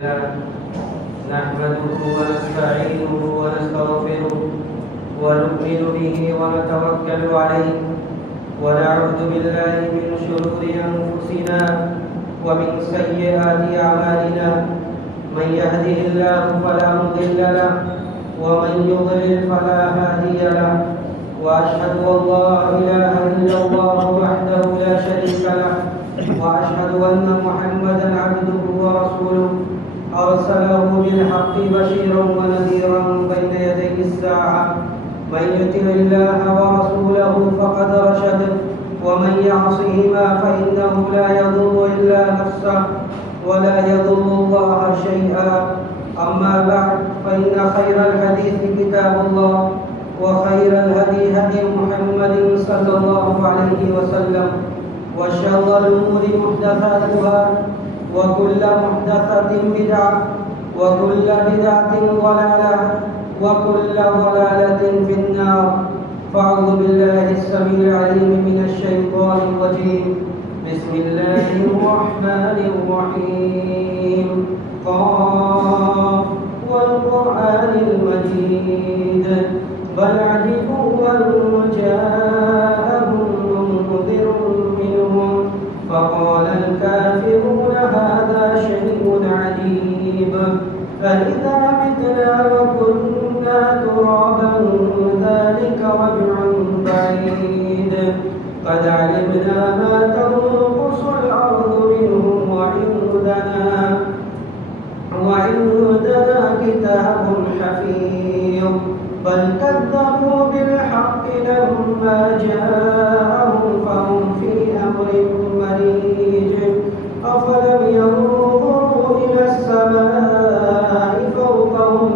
نحمده ونستعينه ونستغفره ونؤمن به ونتوكل عليه ونعوذ بالله من شرور أنفسنا ومن سيئات أعمالنا من يهده الله فلا مضل له ومن يضلل فلا هادي له وأشهد أن لا إله إلا الله وحده لا شريك له وأشهد أن محمدا عبده ورسوله أرسله بالحق بشيرا ونذيرا بين يدي الساعة من يطع الله ورسوله فقد رشد ومن يعصهما فإنه لا يضر إلا نفسه ولا يضر الله شيئا أما بعد فإن خير الحديث كتاب الله وخير الهدي هدي محمد صلى الله عليه وسلم وشر الأمور محدثاتها وكل محدثة بدعة وكل بدعة ضلالة وكل ضلالة في النار فأعوذ بالله السميع العليم من الشيطان الرجيم بسم الله الرحمن الرحيم قاف والقرآن المجيد بل عجبوا أن جاءهم منذر منهم فقال الكافرون هذا شيء عجيب أإذا متنا وكنا ترابا ذلك رجع بعيد قد علمنا ما تنقص الأرض منهم وعندنا كتاب حفيظ بل كذبوا بالحق لما جاءهم فهم في أمر مريج أفلم ينظروا إلى السماء فوقهم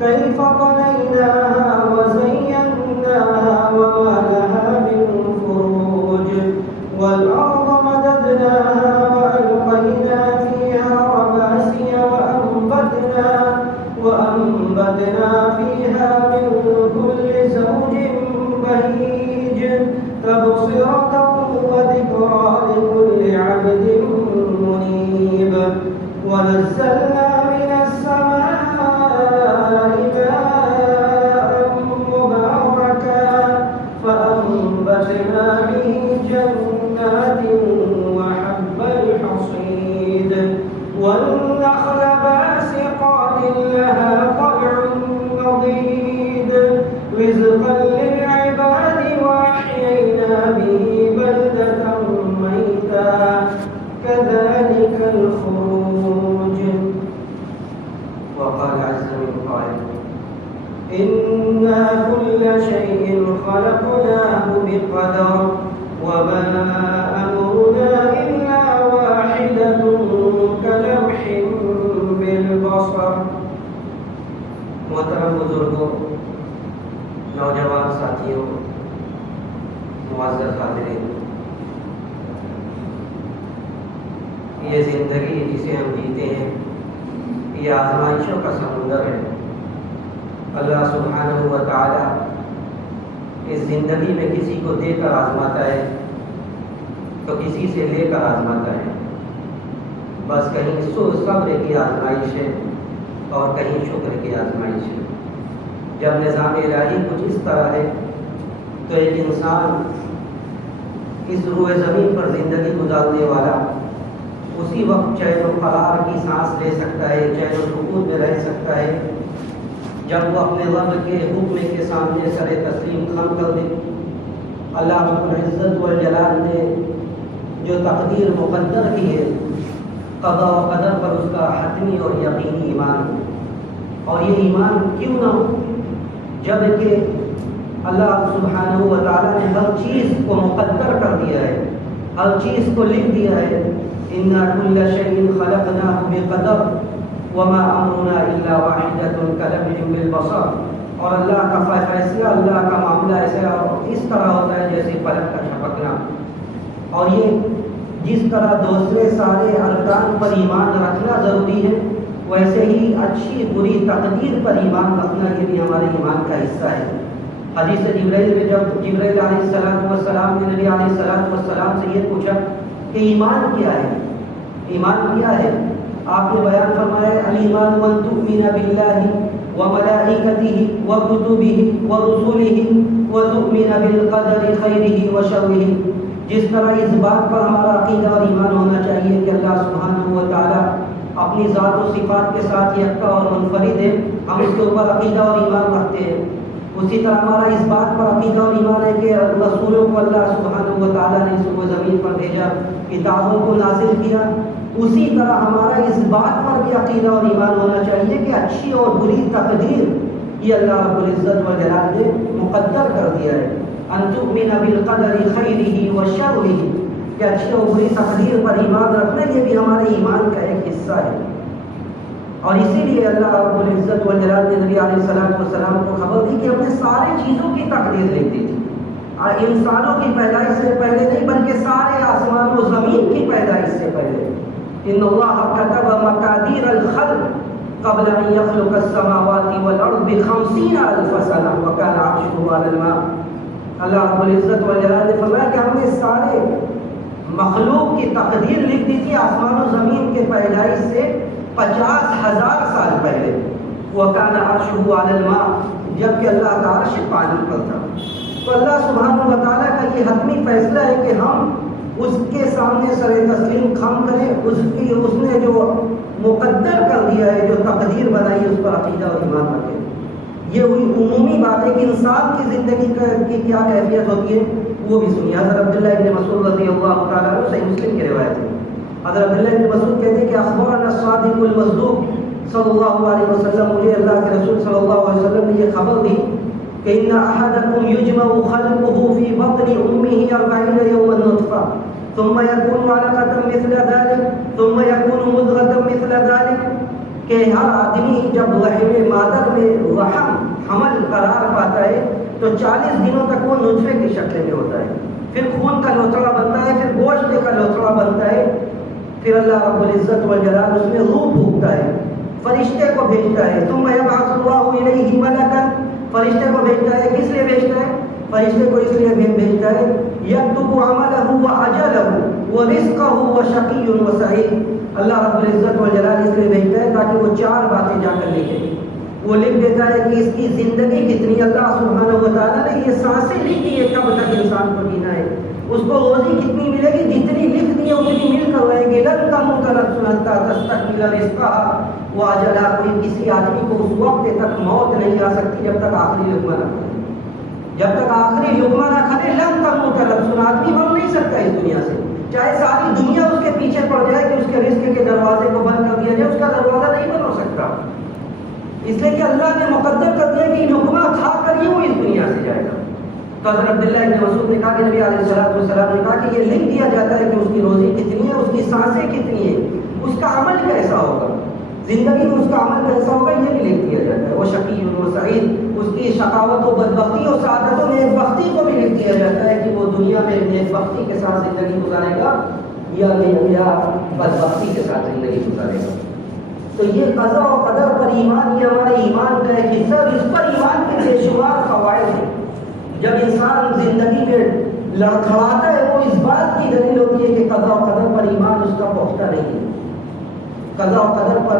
كيف بنيناها وزيناها وما لها من فروج والأرض مددناها وألقينا فيها رواسي وأنبتنا فيها من كل زوج بهيج تبصرة وذكرى لكل عبد منيب ونزلنا من السماء ماء مباركا فأنبتنا به جنات وحب الحصيد والنخل باسقات لها طلع نضيد رزقا للعباد وأحيينا به بلدة ميتا كذلك الخروج وقال عز من قائل إنا كل شيء خلقناه بقدر وما أمرنا إلا واحدة كلمح بالبصر محترم بزرگوں نوجوان ساتھیوں معزز حاضرین یہ زندگی جسے ہم جیتے ہیں یہ آزمائشوں کا سمندر ہے اللہ سبحانہ و تعالی اس زندگی میں کسی کو دے کر آزماتا ہے تو کسی سے لے کر آزماتا ہے بس کہیں صبر کی آزمائش ہے اور کہیں شکر کی آزمائش ہے جب نظام الہی کچھ اس طرح ہے تو ایک انسان اس روئے زمین پر زندگی گزارنے والا اسی وقت چین و قرار کی سانس لے سکتا ہے چین و سکون میں رہ سکتا ہے جب وہ اپنے رب کے حکم کے سامنے سر تسلیم خم کر دے اللہ رب العزت والجلال نے جو تقدیر مقدر کی ہے قضاء و قدر پر اس کا حتمی اور یقینی ایمان ہو اور یہ ایمان کیوں نہ ہو جب کہ اللہ سبحانہ و تعالیٰ نے ہر چیز کو مقدر کر دیا ہے ہر چیز کو لکھ دیا ہے اِنَّا كُلَّ شَيْءٍ خَلَقْنَاهُ بِقَدَرٍ وَمَا أَمْرُنَا إِلَّا وَاحِدَةٌ كَلَمْحٍ بِالْبَصَرِ اور اللہ کا فیصلہ اللہ کا معاملہ ایسا اس طرح ہوتا ہے جیسے پلک کا جھپکنا اور یہ جس طرح دوسرے سارے ارکان پر ایمان رکھنا ضروری ہے ویسے ہی اچھی بری تقدیر پر ایمان رکھنا یہ بھی ہمارے ایمان کا حصہ ہے حدیث جبرائیل میں جب جبرائیل علیہ السلام نے نبی علیہ السلام سے یہ پوچھا کہ ایمان کیا ہے ایمان کیا ہے؟ آپ نے بیان فرمایا الایمان ان تؤمن باللہ وملائکتہ وکتبہ ورسلہ وتؤمن بالقدر خیرہ وشرہ. جس طرح اس بات پر ہمارا عقیدہ اور ایمان ہونا چاہیے کہ اللہ سبحانہ و تعالیٰ اپنی ذات و صفات کے ساتھ یکتا اور منفرد ہے، ہم اس کے اوپر عقیدہ اور ایمان رکھتے ہیں. اسی طرح ہمارا اس بات پر عقیدہ اور ایمان ہے کہ رسولوں کو اللہ سبحانہ و تعالیٰ نے اس زمین پر بھیجا، کتابوں کو نازل کیا. اسی طرح ہمارا اس بات پر بھی عقیدہ اور ایمان ہونا چاہیے کہ اچھی اور بری تقدیر یہ اللہ رب العزت والجلال نے مقدر کر دیا ہے. ان تؤمن بالقدر خیرہ وشرہ، کہ اچھی اور بری تقدیر پر ایمان رکھنا یہ بھی ہمارے ایمان کا ایک حصہ ہے. اور اسی لیے اللہ رب العزت والجلال نے نبی علیہ السلام کو خبر دی کہ ہم نے ساری چیزوں کی تقدیر لکھ دی تھی، انسانوں کی پیدائش سے پہلے نہیں بلکہ سارے آسمان و زمین کی پیدائش سے پہلے. ان اللہ كتب مقادیر الخلق قبل ان يخلق السماوات والارض ب50,000 سنہ وكان عرشه على الماء. اللہ رب العزت والجلال نے فرمایا کہ ہم نے سارے مخلوق کی تقدیر لکھ دی تھی آسمان و زمین کے پیدائش سے 50,000 سال پہلے. وكان عرشه على الماء، جبکہ اللہ کا عرش پانی پر تھا. تو اللہ سبحانہ و تعالیٰ کا یہ حتمی فیصلہ ہے کہ ہم اس کے سامنے سر تسلیم خم کریں. اس نے جو مقدر کر دیا ہے، جو تقدیر بنائی ہے، اس پر عقیدہ اور ایمان رکھیں. یہ ہوئی عمومی بات ہے کہ انسان کی زندگی کی کیا کیفیت ہوتی ہے وہ بھی سنیے. حضرت عبداللہ ابن مسعود رضی اللہ تعالیٰ عنہ، صحیح مسلم کی روایت ہے. حضرت عبداللہ ابن مسعود کہتے ہیں کہ اخبرنا الصادق المصدوق صلی اللہ علیہ وسلم، مجھے اللہ کے رسول صلی اللہ علیہ وسلم نے یہ خبر دی کہ ان احدکم یجمع خلقه فی بطن امه 40 یوما نطفہ ثم يكون علقة مثل ذلك ثم يكون مضغة مثل ذلك، کہ ہر آدمی جب رحم مادر میں رحم حمل قرار پاتا ہے تو 40 دنوں تک وہ نطفے کی شکل میں ہوتا ہے، پھر خون کا لوتھڑا بنتا ہے، پھر گوشت کا لوتھڑا بنتا ہے، پھر اللہ رب العزت والجلال اس میں روح پھونکتا ہے، فرشتے کو بھیجتا ہے. ثم يبعث الله إليه ملكا، فرشتے کو بھیجتا ہے. کس لیے بھیجتا ہے؟ فرشتے کو اس لیے بھیجتا ہے یکتب عملہ واجلہ ورزقہ وشقی وسعید. اللہ رب العزت والجلال اس لیے بھیجتا ہے تاکہ وہ 4 باتیں جا کر لکھے. وہ لکھ دیتا ہے کہ اس کی زندگی کتنی، اللہ سبحانہ و تعالیٰ نے یہ سانسیں لکھی ہے کب تک انسان کو جینا ہے، اس کو روزی کتنی ملے گی، جتنی لکھ دی ہے اتنی مل کر رہے گی. لن تموت نفس حتی تستکمل رزقها واجلہ، کوئی کسی آدمی کو اس وقت تک موت نہیں آ سکتی جب تک آخری لقمہ نہ کھائے. جب تک آخری لقمہ نہ کھائے لن تموت نفس، آدمی مر نہیں سکتا اس دنیا سے، چاہے ساری دنیا اس کے پیچھے پڑ جائے کہ اس کے رزق کے دروازے کو بند کر دیا جائے، اس کا دروازہ نہیں بند ہو سکتا. اس لیے کہ اللہ نے مقدر کر دیا کہ لقمہ کھا کر ہی وہ اس دنیا سے جائے گا. تو حضرت عبداللہ ابن مسعود نے کہا کہ نبی علیہ السلام نے کہا کہ یہ لکھ دیا جاتا ہے کہ اس کی روزی کتنی ہے، اس کی سانسیں کتنی ہیں، اس کا عمل کیسا ہوگا، زندگی میں اس کا عمل کیسا ہوگا، یہ بھی لکھ دیا جاتا ہے. وہ شقی و سعید، اس کی شقاوت و بدبختی اور سعادت و نیک بختی کو بھی لکھ دیا جاتا ہے کہ وہ دنیا میں نیک بختی کے ساتھ زندگی گزارے گا یا بدبختی کے ساتھ زندگی گزارے گا. تو یہ قضا و قدر پر ایمان، یہ ہمارے ایمان کا ایک حصہ، اس پر ایمان کے بے شمار فوائد ہیں. جب انسان زندگی میں لڑکھڑاتا ہے وہ اس بات کی دلیل ہوتی ہے کہ قضا و قدر پر ایمان اس کا پختہ نہیں ہے. قضا و قدر پر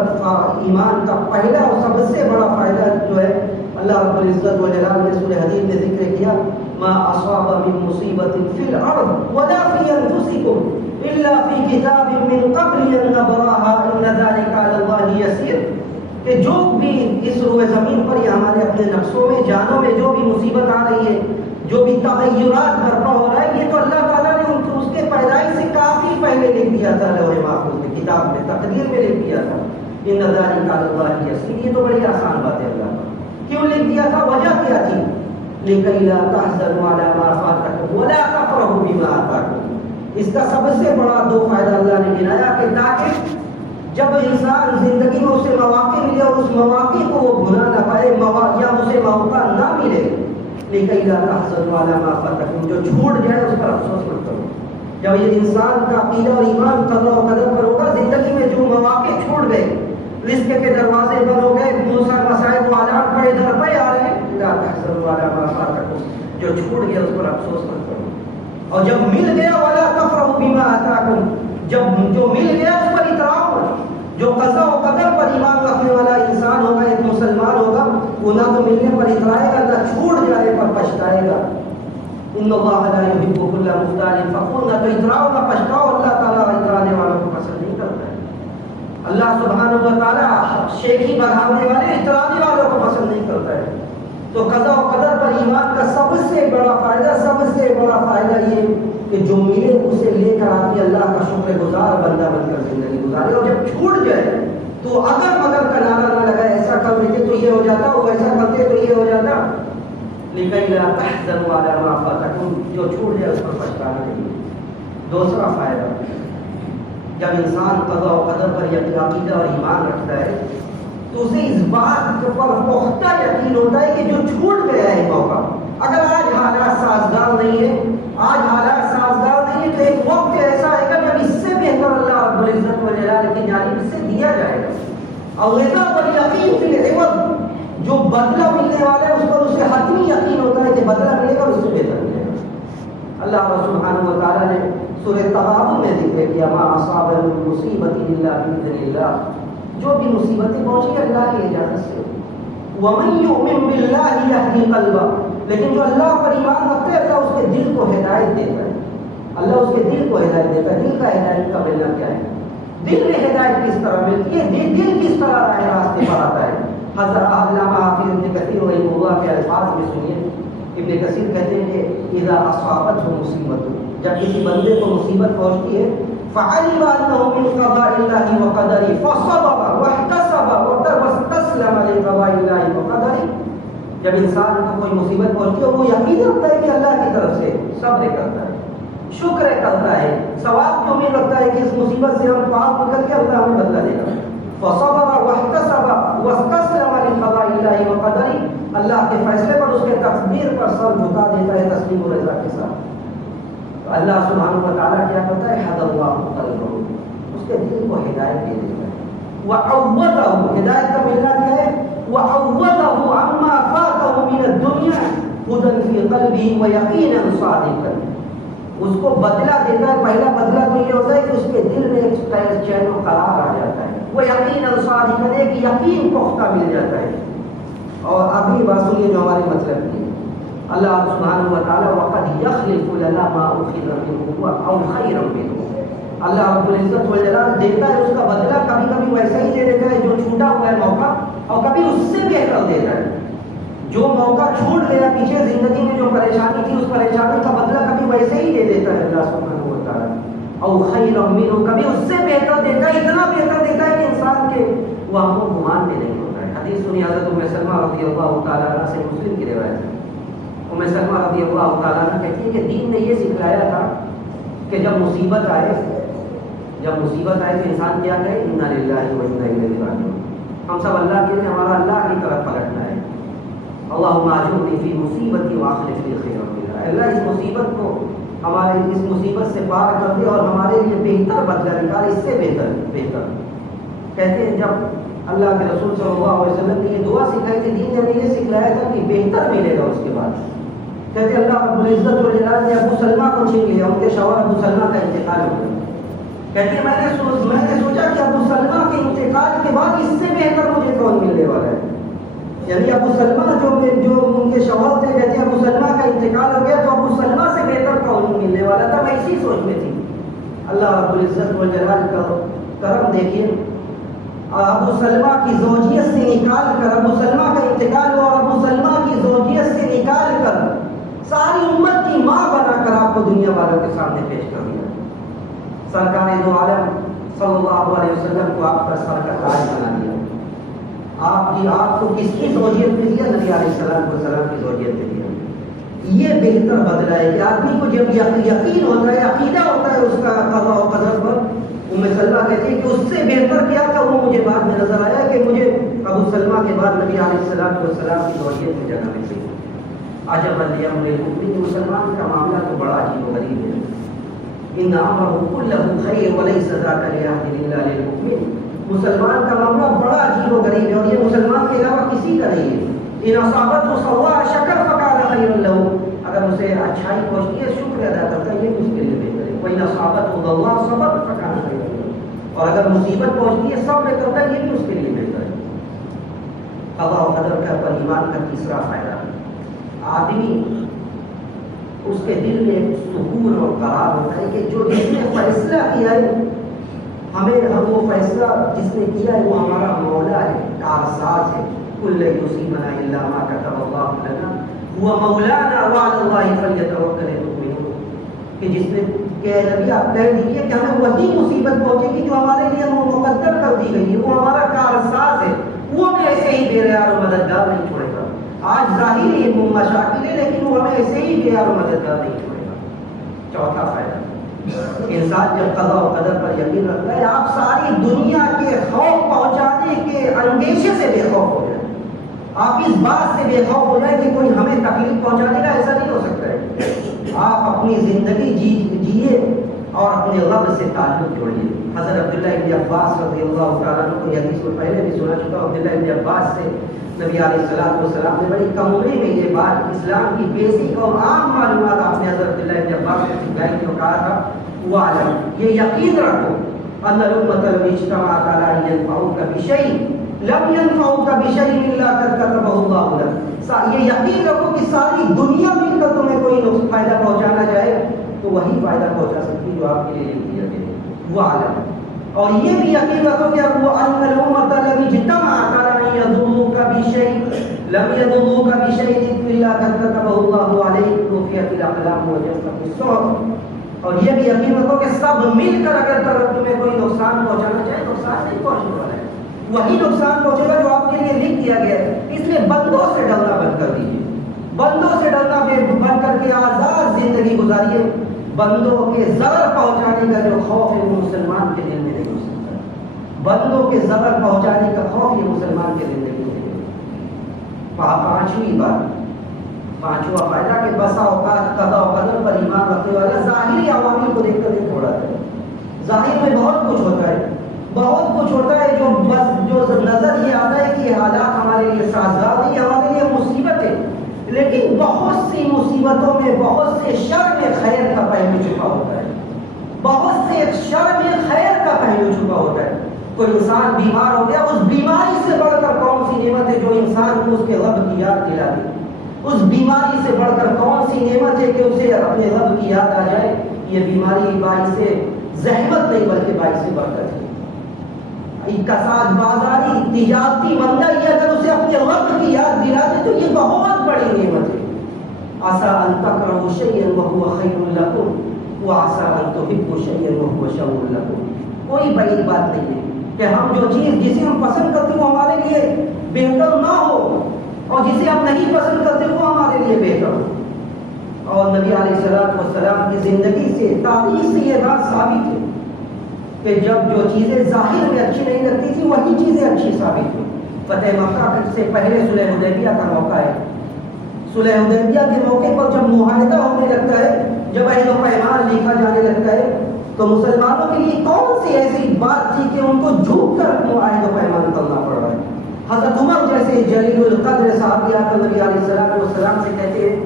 ایمان کا پہلا اور سب سے بڑا فائدہ جو ہے اللہ رب العزت والجلال نے سورہ حدید میں ذکر کیا ما اصاب من مصیبت فی الارض ولا فی انفسکم الا فی کتاب من قبل ان نبراها ان ذلک علی اللہ یسیر. کہ جو بھی اس روئے زمین پر یا ہمارے اپنے نفسوں میں جانوں میں جو بھی مصیبت آ رہی ہے، جو بھی تغیرات برپا ہو رہا ہے، یہ تو اللہ تعالیٰ نے اس کے پیدائش سے کافی پہلے لکھ دیا تھا لوح محفوظ میں، کتاب میں، تقدیر میں لکھ دیا تھا. ان ذلک علی اللہ یسیر، یہ تو بڑی آسان بات ہے. اللہ کا کیوں لکھ دیا تھا، وجہ کیا تھی؟ لِكَيْ لَا تَحْزَنُوا عَلَىٰ مَا فَاتَكُمْ وَلَا تَفْرَحُوا بِمَا آتَاكُمْ. اس کا سب سے بڑا 2 فائدہ اللہ نے گنایا کہ تاکہ جب انسان زندگی میں اسے مواقع ملے اور اس مواقع کو وہ بھلا نہ پائے یا اسے موقع نہ ملے. لِكَيْ لَا تَحْزَنُوا عَلَىٰ مَا فَاتَكُمْ، جو چھوٹ جائے اس پر افسوس مت کرو. جب یہ انسان کا عقیدہ اور ایمان قضا و قدر پر ہوگا، زندگی میں جو مواقع چھوٹ گئے، رزق کے دروازے بند ہو گئے، مسائل و حالات بڑے در پہ آ رہے ہیں، لا تحزنوا علی ما فاتکم، جو چھوٹ گیا اس پر افسوس مت کرو. اور جب مل گیا ولا تفرحوا بما آتاکم، جب جو مل گیا اس پر ان اللہ لا یحب کل مختال فخور، نہ تو اتراؤ نہ پچھتاؤ، اللہ تعالیٰ اترانے والوں کو پسند نہیں کرتا ہے۔ اللہ سبحانہ و تعالیٰ شیخی بڑھانے والے اترانے والوں کو پسند نہیں کرتا ہے۔ تو قضاء و قدر پر ایمان کا سب سے بڑا فائدہ یہ کہ جو ملے اسے لے کر آدمی اللہ کا شکر گزار بندہ بن کر زندگی گزارے، اور جب چھوٹ جائے تو اگر مگر کا نعرہ نہ لگائے، ایسا کر لیتے تو یہ ہو جاتا، وہ ایسا کرتے تو یہ ہو جاتا، لِكَيْ لَا تَحْزَنُوا عَلَىٰ مَا فَاتَكُمْ، جو چھوٹ جائے اس پر پچھتانا نہیں۔ دوسرا فائدہ، جب انسان قضاء و قدر پر عقیدہ اور ایمان رکھتا ہے تو اسے اس بات پر پختہ یقین ہوتا ہے کہ جو چھوٹ گیا ہے موقع، اگر آج حالات سازگار نہیں ہے، تو ایک وقت ایسا آئے گا جب اس سے بہتر اللہ رب العزت والجلال کی جانب سے دیا جائے گا۔ اور رضا والیقین فی العوض، جو بدلہ ملنے والا ہے اس پر اسے حتمی یقین ہوتا ہے کہ بدلہ ملے گا، اس سے بہتر ملے گا۔ اللہ سبحانہ و تعالیٰ نے سورہ تغابن میں ذکر کیا، ما اصاب من مصیبت الا باذن اللہ، جو بھی مصیبتیں پہنچی اللہ کی اجازت سے۔ ومن یؤمن باللہ یہدی قلبہ، لیکن جو اللہ پر ایمان رکھتے ہیں اللہ اس کے دل کو ہدایت دیتا ہے، اللہ اس کے دل کو ہدایت دیتا ہے۔ دل کا ہدایت کا ملنا کیا ہے؟ دل میں ہدایت کس طرح ملتی ہے؟ دل کس طرح راہ راستے پر آتا ہے؟ حضرت علامہ حافظ ابن کثیر رحمہ اللہ کے الفاظ میں سنیے، ابن کثیر کہتے ہیں کہ اذا اصابته مصیبت، جب کسی بندے کو مصیبت پہنچتی ہے، فعلم انه من قضاء الله وقدره فصبر واحتسب واستسلم لقضاء الله وقدره، جب انسان کو کوئی مصیبت پہنچتی ہے وہ یقین رکھتا ہے کہ اللہ کی طرف سے صبر کرتا ہے، شکر کرتا ہے، ثواب کی امید رکھتا ہے کہ اس مصیبت سے ہم پاک نکل کے اللہ ہمیں بدلہ دے گا۔ فصبر واحتسب واستسلم لقضاء الله وقدره، اللہ کے فیصلے پر، اس کے تقدیر پر سر جھکا دیتا ہے تسلیم و رضا کے ساتھ۔ اللہ سبحانہ و تعالیٰ کیا کرتا ہے؟ حد اللہ قلبہ، اس کے دل کو ہدایت دے دیتا ہے۔ وعوضہ، ہدایت کا ملنا کیا ہے؟ وعوضہ عما فاتہ من الدنیا ہدی فی قلبہ ویقینا صادقا، اس کو بدلہ دیتا ہے۔ پہلا بدلہ تو یہ ہوتا ہے کہ اس کے دل میں ایک چین و قرار آ جاتا ہے، وہ یقینا صادقا، ایک یقین پختہ مل جاتا ہے۔ اور اگلی بات سنیے جو ہمارے مطلب کی، اللہ سبحانہ و تعالیٰ وقد یخلف لنا ما اخذ منه او خیرا منه، اللہ رب العزت والجلال دیتا ہے اس کا بدلہ، کبھی کبھی ویسا ہی دے دیتا ہے جو چھوٹا ہوا ہے موقع، اور کبھی اس سے بہتر دیتا ہے۔ جو موقع چھوٹ گیا پیچھے زندگی میں، جو پریشانی تھی، اس پریشانی کا بدلہ کبھی ویسے ہی دے دیتا ہے اللہ سبحانہ و تعالیٰ، او خیرا منه، کبھی اس سے بہتر دیتا ہے، اتنا بہتر دیتا ہے کہ انسان کے وہم و گمان بھی نہیں ہوتا ہے۔ حدیث سنی حضرت ام سلمہ رضی اللہ تعالیٰ عنہ سے، مسلم کی روایت ہے، ام سلمہ رضی اللہ تعالیٰ عنہ کہتی ہے کہ دین نے یہ سکھلایا تھا کہ جب مصیبت آئے تو انسان کیا کہے؟ انا للہ و انا الیہ راجعون، ہم سب اللہ کے لیے، ہمارا اللہ کی طرف پلٹنا ہے۔ اللہم اجرنی فی مصیبتی واخلف لی خیرا منہا، اللہ اس مصیبت کو، ہمارے اس مصیبت سے پار کر دے اور ہمارے لیے بہتر بدلہ نکال، اس سے بہتر۔ کہتے ہیں جب اللہ کے رسول صلی اللہ علیہ وسلم نے یہ دعا سکھائی تھی، دین نے ہمیں یہ سکھلایا تھا کہ بہتر ملے گا اس کے بعد۔ کہتے ہیں اللہ رب العزت والجلال نے ابو سلمہ کو چھین لیا، ان کے شوہر ابو سلمہ کا انتقال ہو گیا۔ کہتے ہیں میں نے سوچا کہ ابو سلمہ کے انتقال کے بعد اس سے بہتر مجھے کون ملنے والا ہے، یعنی ابو سلمہ جو ان کے شوہر تھے، کہتے ہیں ابو سلمہ کا انتقال ہو گیا تو ابو سلمہ سے بہتر کون ملنے والا تھا، میں اسی سوچ میں تھی۔ اللہ رب العزت والجلال کا کرم دیکھیے، ابو سلمہ کی زوجیت سے نکال کر، ابو سلمہ کا انتقال ہوا اور ابو سلمہ کی زوجیت سے نکال کر ساری امت کی ماں بنا کر آپ کو دنیا والوں کے سامنے پیش کر دیا۔ سرکار دو عالم صلی اللہ علیہ وسلم کو آپ کا سر کا تاج بنا دیا۔ آپ کو کس کی زوجیت میں دیا؟ نبی علیہ السلام کو سلام کی زوجیت میں دیا۔ یہ بہتر بدلہ ہے کہ آدمی کو جب یقین ہوتا ہے، عقیدہ ہوتا ہے اس کا قضاء و قدر پر، ام سلمہ کہتی ہے کہ اس سے بہتر کیا تھا، وہ مجھے بعد میں نظر آیا کہ مجھے ابو سلمہ کے بعد نبی علیہ السلام کی زوجیت میں جگہ مل گئی۔ عجب لامر المؤمن، مسلمان کا معاملہ تو بڑا عجیب و غریب ہے۔ ان امرہ کلہ خیر ولیس ذاک لأحد الا للمؤمن، مسلمان کا معاملہ بڑا عجیب و غریب ہے اور یہ مسلمان کے علاوہ کسی کا نہیں ہے۔ ان اصابته سراء شکر فکان خیرا له، اگر اسے اچھائی پہنچتی ہے شکر ادا کرتا ہے، یہ اس کے لیے بہتر ہے۔ وان اصابته ضراء صبر فکان خیرا له، اور اگر مصیبت پہنچتی ہے صبر کرتا ہے، یہ بھی اس کے لیے بہتر ہے۔ قضاء و قدر کا پر ایمان کا تیسرا فائدہ، آدمی اس کے دل میں ایک سکون اور قرار ہوتا ہے کہ جو جس نے فیصلہ کیا ہے ہمیں وہ فیصلہ جس نے کیا ہے وہ ہمارا مولا ہے، کارساز ہے. کل یصیبنا الا ما كتب الله لنا هو مولانا وعلى الله فليتوكل المؤمنون. کہ جس نے کہ نبی آپ کہہ دیجیے کہ ہمیں وہی مصیبت پہنچے گی جو ہمارے لیے مقدر کر دی گئی ہے، وہ ہمارا کارساز ہے، وہ ہمیں ایسے ہی بے ریار و مددگار نہیں چھوڑے گا. آج ظاہری مشاکل ہے لیکن وہ ہمیں ایسے ہی بے ریار و مددگار نہیں چھوڑے گا. چوتھا فائدہ، انسان جب قضاء و قدر پر یقین رکھتا ہے، آپ ساری دنیا کے خوف پہنچانے کے اندیشے سے بے خوف ہو جائیں. آپ اس بات سے بے خوف ہو جائیں کہ کوئی ہمیں تکلیف پہنچا دے گا، ایسا نہیں ہو سکتا ہے. آپ اپنی زندگی جیے اور اپنے رب سے تعلق جوڑیے. حضرت عبداللہ ابن عباس رضی اللہ تعالیٰ عنہ کو حدیث میں پہلے بھی سنا چکا. عبداللہ ابن عباس سے نبی علیہ الصلوۃ والسلام نے بڑی کم عمری میں یہ بات اسلام کی بیسک اور عام معلومات آپ نے حضرت عبداللہ ابن عباس سے سکھائی تھی اور کہا تھا وَاعْلَمْ، یہ یقین رکھو ان الامۃ لو اجتمعت علی ان ينفعوک بشیء لم ينفعوک بشیء الا قد کتبہ اللہ لک. یہ یقین رکھو کہ ساری دنیا مل کر تمہیں کوئی فائدہ پہنچانا چاہے تو وہی فائدہ پہنچا سکتی جو آپ کے لیے لکھ دیا گیا ہے. وَاعْلَمْ، اور یہ بھی یقین رکھو کہ اب وہ ان الامۃ لو اجتمعت علی ان يضروک بشیء لم يضروک بشیء الا قد کتبہ اللہ علیک رفعت الاقلام وجفت الصحف. اور یہ بھی یقین رکھو کہ سب مل کر اگر تمہیں کوئی نقصان پہنچانا چاہے نقصان نہیں پہنچنے والا ہے، وہی نقصان پہنچے گا جو آپ کے لیے لکھ دیا گیا ہے. اس لیے بندوں سے ڈرنا بند کر دیجیے، بندوں سے ڈرنا بند کر کے آزاد زندگی گزاریے. بندوں کے ضرر پہنچانے کا جو خوف ہے وہ مسلمان کے دل میں نہیں ہو سکتا. بندوں کے ضرر پہنچانے کا خوف یہ مسلمان کے دل میں نہیں ہو سکتا. پانچویں بات، پانچواں فائدہ کہ بسا اوقات قضاء و قدر پر ایمان رکھنے والا ظاہری عوامل کو دیکھ کر نہیں چھوڑاتا ہے. ظاہر میں بہت کچھ ہوتا ہے، بہت کچھ ہوتا ہے جو بس جو نظر یہ آتا ہے کہ یہ حالات ہمارے لیے سازگار نہیں، ہمارے لیے مصیبت ہے. لیکن بہت سی مصیبتوں میں، بہت سے شر میں خیر کا پہلو چھپا ہوتا ہے. بہت سے شر میں خیر کا پہلو چھپا ہوتا ہے. کوئی انسان بیمار ہو گیا، اس بیماری سے بڑھ کر کون سی نعمت ہے جو انسان کو اس کے رب کی یاد دلا دی. اس بیماری سے بڑھ کر کون سی نعمت ہے کہ اسے اپنے رب کی یاد آ جائے. یہ بیماری باعث زحمت نہیں بلکہ باعث برکت ہے. کساد بازاری تجارتی مندی اگر اسے اپنے رب کی یاد دلا دے تو یہ بہت بڑی نعمت ہے. عسى ان تكرهوا شيئا وهو خير لكم وعسى ان تحبوا شيئا وهو شر لكم. کوئی بڑی بات نہیں ہے کہ ہم جو چیز جسے ہم پسند کرتے ہیں وہ ہمارے لیے بہتر نہ ہو اور جسے ہم نہیں پسند کرتے وہ ہمارے لیے بہتر ہو. اور نبی علیہ الصلوۃ والسلام کی زندگی سے، تاریخ سے یہ بات ثابت ہے کہ جب جو چیزیں ظاہر میں اچھی نہیں لگتی تھی وہی چیزیں اچھی ثابت ہوئی. فتح مکہ سے پہلے صلح حدیبیہ کا موقع ہے. صلح حدیبیہ کے موقع پر جب معاہدہ ہونے لگتا ہے، جب عہد و پیمان لکھا جانے لگتا ہے تو مسلمانوں کے لیے کون سی ایسی بات تھی کہ ان کو جھوک کر عہد و پیمان کرنا پڑ رہا ہے. حضرت عمر جیسے جلیل القدر صحابی آ کر نبی علیہ السلام سے کہتے ہیں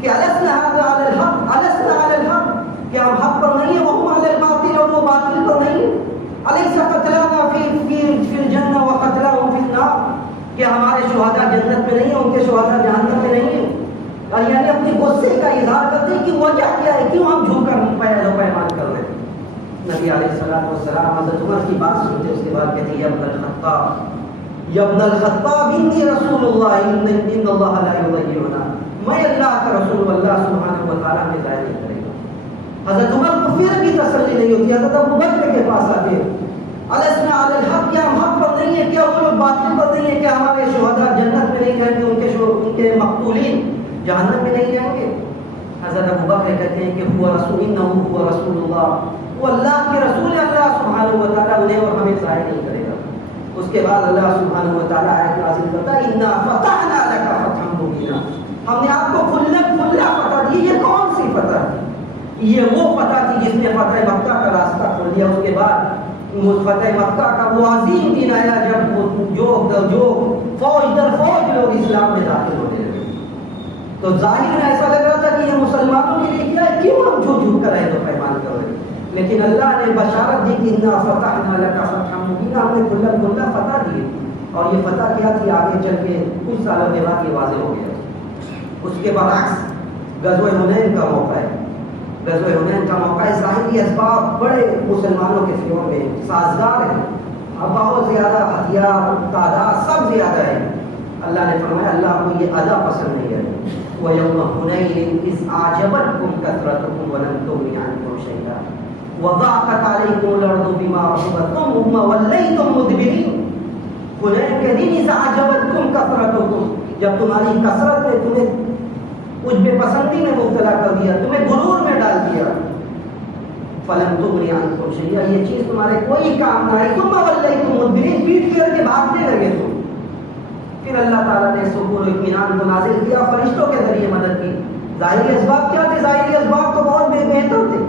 کہ السنا هذا على الحق، السنا على الحق، کہ ہم حق پر نہیں ہیں، وہ علی الباطل، اور وہ باطل پر نہیں ہیں. الیس قتلانا فی الجنہ وقتلاهم فی النار، کہ ہمارے شہداء جنت میں نہیں ہیں، ان کے شہداء جہنم میں نہیں ہیں. اور یعنی اپنے غصے کا اظہار کرتے ہیں کہ وجہ کیا ہے، کیوں ہم جھوک کر عہد و پیمان کر رہے ہیں. نبی علیہ السلام حضرت عمر کی بات سنتے اس کے بعد کہتے ہیں یا ابن الخطاب، یا ابن الخطاب انی رسول اللہ ان اللہ لا یضیعنا، میں اللہ کا رسول، اللہ سبحانہ و تعالیٰ میں ضائع نہیں کرے گا. حضرت عمر کو پھر بھی تسلی نہیں ہوتی. حضرت ابوبکر کے پاس آتے ہیں السنا علی الحق، کیا ہم حق پر نہیں ہیں، کیا وہ لوگ باطل پر نہیں ہیں، کیا ہمارے شہداء جنت میں نہیں جائیں گے، ان کے مقتولین جہنم میں نہیں جائیں گے. حضرت ابوبکر کہتے ہیں کہ هو رسول، انه هو رسول اللہ، وہ اللہ کے رسول ہے، اللہ سبحانہ و تعالیٰ انہیں اور ہمیں ضائع نہیں کرے گا. اس کے بعد اللہ سبحانہ و تعالیٰ آیت نازل کرتا ہے انا فتحنا لک فتحا مبینا، ہم نے آپ کو کھلا فتح دی. یہ کون سی فتح تھی؟ یہ وہ فتح تھی جس نے فتح مکہ کا راستہ کھول دیا. اس کے بعد فتح مکہ کا وہ عظیم دن آیا جب جو فوج در فوج لوگ اسلام میں داخل ہونے لگے. تو ظاہر میں ایسا لگ رہا تھا کہ یہ مسلمانوں کے لیے کیا ہے، کیوں ہم جھوک کر عہد و پیمان کر رہے ہیں. لیکن اللہ نے بشارت دی کہ انا فتحنا لک فتحا مبینا، ہم نے کھلا فتح دی. اور یہ فتح کیا تھی آگے چل کے کچھ سالوں کے بعد یہ واضح ہو گیا. اس کے برعکس غزوہ حنین کا موقع ہے. غزوہ حنین کا موقع ہے. ظاہری اسباب بڑے مسلمانوں کے فیور میں سازگار ہیں. اب بہت زیادہ ہتھیار تعداد سب زیادہ ہے. اللہ نے فرمایا اللہ کو یہ ادا پسند نہیں ہے. وَيَوْمَ حُنَيْنٍ إِذْ أَعْجَبَتْكُمْ كَثْرَتُكُمْ وَلَمْ تُغْنِ عَنكُمْ شَيْئًا وَضَاقَتْ عَلَيْكُمُ الْأَرْضُ بِمَا رَحُبَتْ ثُمَّ وَلَّيْتُمْ مُدْبِرِينَ. حنین کے دن اذ اعجبتکم کثرتکم، جب تمہاری کثرت نے تمہیں عجب پسندی میں مبتلا کر دیا، تمہیں غرور میں ڈال دیا. فلم تغنی عنکم شیئا، یہ چیز تمہارے کوئی کام نہ آئی. ثم ولیتم مدبرین، پیٹ پھیر کے بھاگنے لگے تم. پھر اللہ تعالیٰ نے سکون و اطمینان کو نازل کیا، فرشتوں کے ذریعے مدد کی. ظاہری اسباب کیا تھے؟ ظاہری اسباب تو بہت بہتر تھے.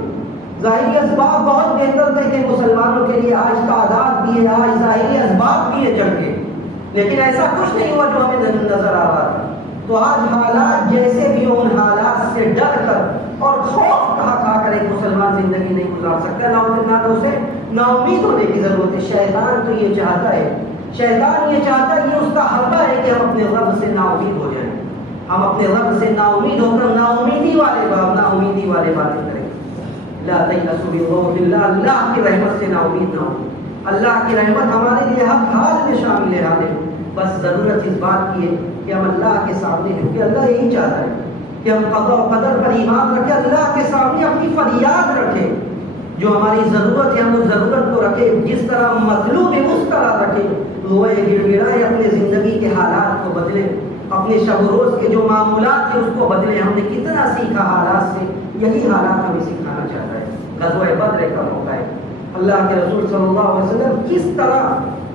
ظاہری اسباب بہت بہتر تھے کہ مسلمانوں کے لیے آج تعداد بھی ہے، آج ظاہری اسباب بھی ہے جنگ کے، لیکن ایسا کچھ نہیں ہوا جو ہمیں نظر آ رہا تھا. تو آج حالات جیسے بھی ہوں، ان حالات سے ڈر کر اور خوف کھا کر ایک مسلمان زندگی نہیں گزار سکتا. نہ تو اسے نا امید ہونے کی ضرورت ہے. شیطان تو یہ چاہتا ہے، شیطان یہ چاہتا ہے، یہ اس کا حربہ ہے کہ ہم اپنے رب سے نا امید ہو جائیں. ہم اپنے رب سے نا امید ہو کر نا امیدی والے باتیں کریں. لا تیأسوا من روح اللہ، اللہ کی رحمت سے نا امید نہ ہو. اللہ کی رحمت ہمارے لیے ہر حال میں شامل ہے. بس ضرورت اس بات کی ہے کہ ہم اللہ کے سامنے جھکیں. اللہ یہی چاہتا ہے کہ ہم قضاء و قدر پر ایمان رکھیں، اللہ کے سامنے اپنی فریاد رکھیں. جو ہماری ضرورت ہے ہم اس ضرورت کو رکھیں، جس طرح مطلوب ہے اس طرح رکھیں. روئے گڑ گڑائے اپنے زندگی کے حالات کو بدلیں، اپنے شب و روز کے جو معمولات ہیں اس کو بدلیں. ہم نے کتنا سیکھا حالات سے، یہی حالات ہمیں سکھانا چاہتا ہے. غزوہ بدر کا موقع ہے. اللہ کے رسول صلی اللہ علیہ وسلم کس طرح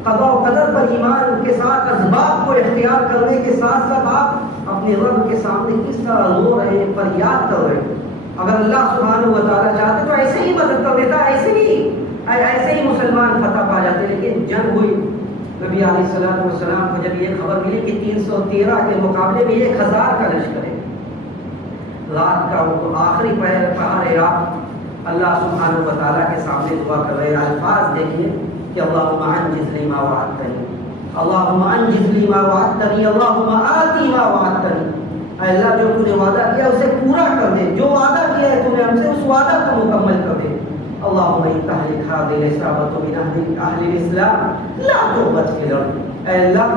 قضاء و قدر پر ایمان کے ساتھ اسباب کو اختیار کرنے کے ساتھ ساتھ آپ اپنے رب کے سامنے کس طرح رو رہے ہیں، فریاد کر رہے ہیں. اگر اللہ سبحانہ و تعالیٰ چاہتے تو ایسے ہی مدد کر دیتا، ایسے ہی مسلمان فتح پا جاتے. لیکن جنگ ہوئی. نبی علیہ السلام کو جب یہ خبر ملی کہ 313 کے مقابلے میں 1000 کا لشکر ہے، رات کا وہ آخری پہر ہے، اللہ سبحانہ و تعالیٰ کے سامنے دعا کر رہے ہیں. الفاظ دیکھیے کہ اللہم انجز لی ما وعدتنی، اللہم انجز لی ما وعدتنی، اللہم آتی ما وعدتنی. اے اللہ جو تو نے وعدہ کیا اسے پورا کر دے، جو وعدہ کیا ہے تو نے ہم سے اس وعدہ کو مکمل کر دے. اللہم ان تہلک هذه العصابۃ من اہل الاسلام لا تعبد فی الارض. اے اللہ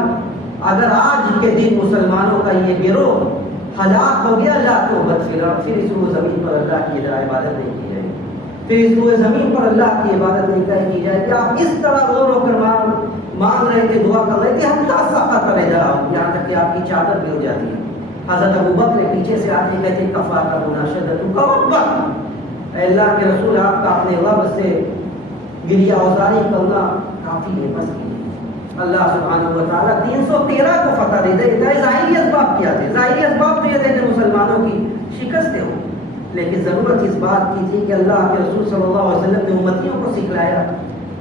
اگر آج کے دن مسلمانوں کا یہ گروہ ہلاک ہو گیا، لا تعبد فی الارض، پھر اس روئے زمین پر اللہ کی عبادت نہیں کی جائے، پھر اس روئے زمین پر اللہ کی عبادت نہیں کی جائے. کہ آپ اس طرح رو کر مانگ رہے تھے، دعا کر رہے تھے، ہم کا سقط رہ جا، یہاں تک کہ آپ کی چادر گر جاتی ہے. حضرت ابوبکر پیچھے سے آتے کہتے کفا کا مناشدت ربک. اے اللہ کے رسول آپ کا اپنے رب سے گریہ اوزاری کرنا کافی ہے، بس کیجیے. اللہ سبحانہ و تعالیٰ 313 کو فتح دے دیتا ہے. ظاہری اسباب کیا تھے؟ ظاہری اسباب تو یہ تھے کہ مسلمانوں کی شکستیں ہوں، لیکن ضرورت اس بات کی تھی کہ اللہ کے رسول صلی اللہ علیہ وسلم نے امتیوں کو سکھلایا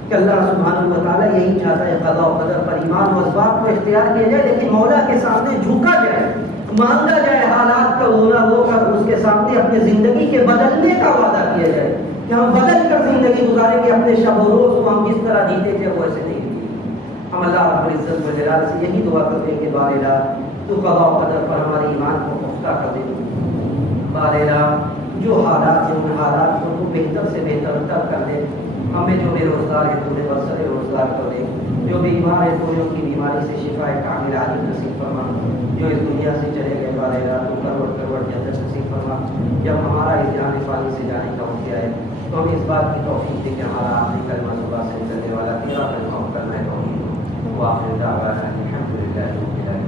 کہ اللہ سبحانہ و تعالیٰ یہی چاہتا ہے قضاء و قدر پر ایمان و اسباب کو اختیار کیا جائے، لیکن مولا کے سامنے جھکا جائے، مانگا جائے، حالات کا رونا رو کر اس کے سامنے اپنے زندگی کے بدلنے کا وعدہ کیا جائے کہ ہم بدل کر زندگی گزاریں گے. اپنے شب و روز کو ہم جس طرح جیتے تھے وہ ایسے نہیں جیتے. ہم اللہ رب العزت و جلال سے یہی دعا کرتے ہیں کہ بار الہ تو قضاء و قدر پر ہمارے ایمان کو پختہ کر دے. بار الہ جو حالات ہیں ان حالات کو تو بہتر سے بہتر تر کر دے. ہمیں جو بے روزگار ہے تو برسر روزگار کر دے، جو بیمار ہے تو ان کی بیماری سے شفا کامل عاجل نصیب فرما. جو اس دنیا سے چلے گئے بار الہ تو کروڑ جنت نصیب فرما. جب ہمارا اس جان فانی سے جانے کا وقت آئے تو ہمیں اس بات کی توفیق دے کہ ہمارا آخری کلمہ صبح سے چلنے والا تیرا کلمہ کرنا ہے. توحید ہو. وآخر دعوانا الحمد للہ رب العالمین.